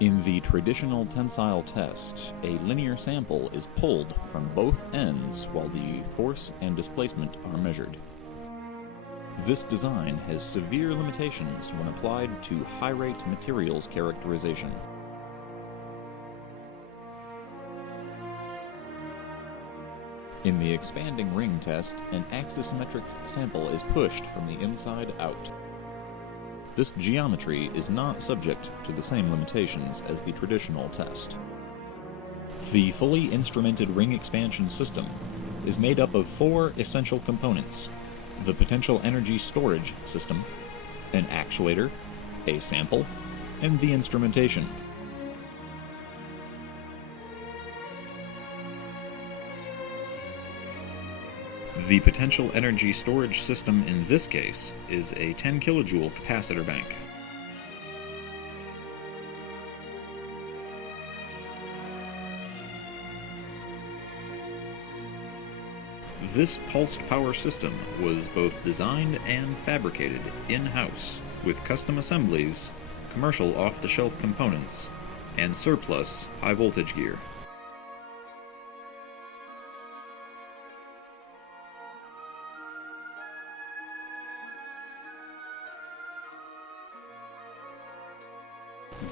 In the traditional tensile test, a linear sample is pulled from both ends while the force and displacement are measured. This design has severe limitations when applied to high-rate materials characterization. In the expanding ring test, an axisymmetric sample is pushed from the inside out. This geometry is not subject to the same limitations as the traditional test. The fully instrumented ring expansion system is made up of 4 essential components: the potential energy storage system, an actuator, a sample, and the instrumentation. The potential energy storage system in this case is a 10 kilojoule capacitor bank. This pulsed power system was both designed and fabricated in-house with custom assemblies, commercial off-the-shelf components, and surplus high-voltage gear.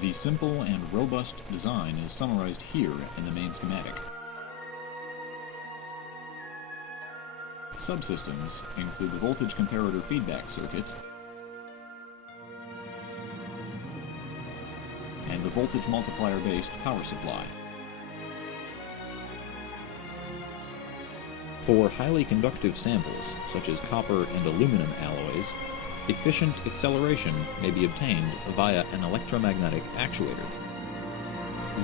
The simple and robust design is summarized here in the main schematic. Subsystems include the voltage comparator feedback circuit and the voltage multiplier-based power supply. For highly conductive samples, such as copper and aluminum alloys, efficient acceleration may be obtained via an electromagnetic actuator.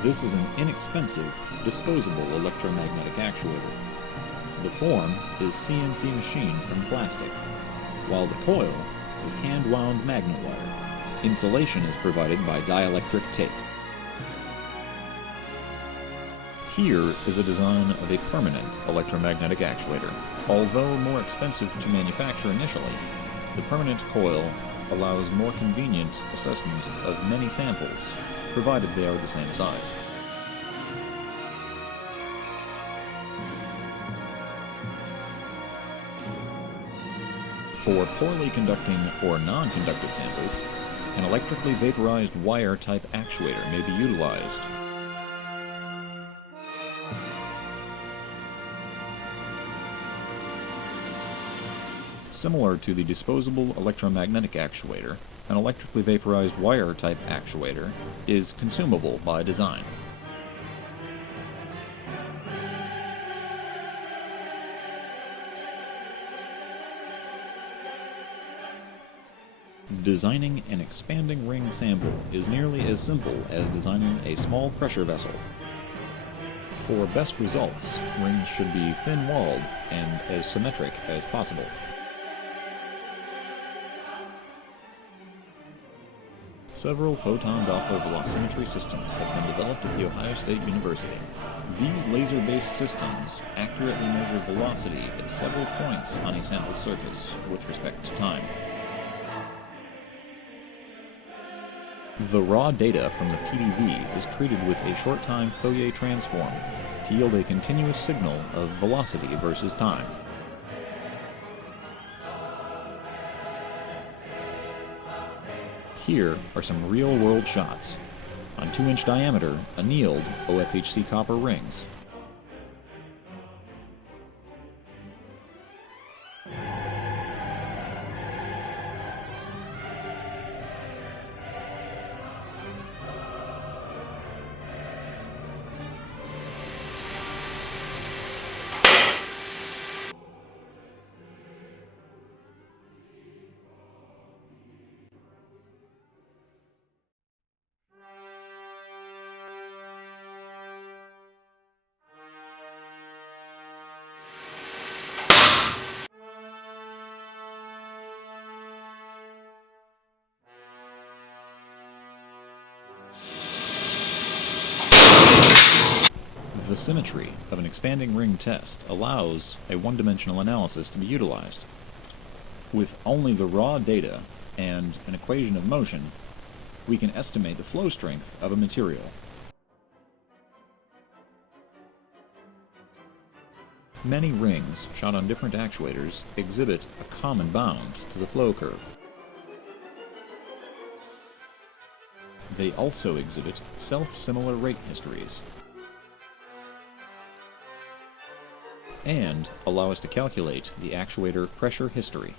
This is an inexpensive, disposable electromagnetic actuator. The form is CNC machined from plastic, while the coil is hand-wound magnet wire. Insulation is provided by dielectric tape. Here is a design of a permanent electromagnetic actuator. Although more expensive to manufacture initially, the permanent coil allows more convenient assessment of many samples, provided they are the same size. For poorly conducting or non-conductive samples, an electrically vaporized wire type actuator may be utilized. Similar to the disposable electromagnetic actuator, an electrically vaporized wire type actuator is consumable by design. Designing an expanding ring sample is nearly as simple as designing a small pressure vessel. For best results, rings should be thin-walled and as symmetric as possible. Several photon Doppler velocimetry systems have been developed at The Ohio State University. These laser-based systems accurately measure velocity at several points on a sample surface with respect to time. The raw data from the PDV is treated with a short-time Fourier transform to yield a continuous signal of velocity versus time. Here are some real-world shots on 2-inch diameter annealed OFHC copper rings. The symmetry of an expanding ring test allows a one-dimensional analysis to be utilized. With only the raw data and an equation of motion, we can estimate the flow strength of a material. Many rings shot on different actuators exhibit a common bound to the flow curve. They also exhibit self-similar rate histories and allow us to calculate the actuator pressure history.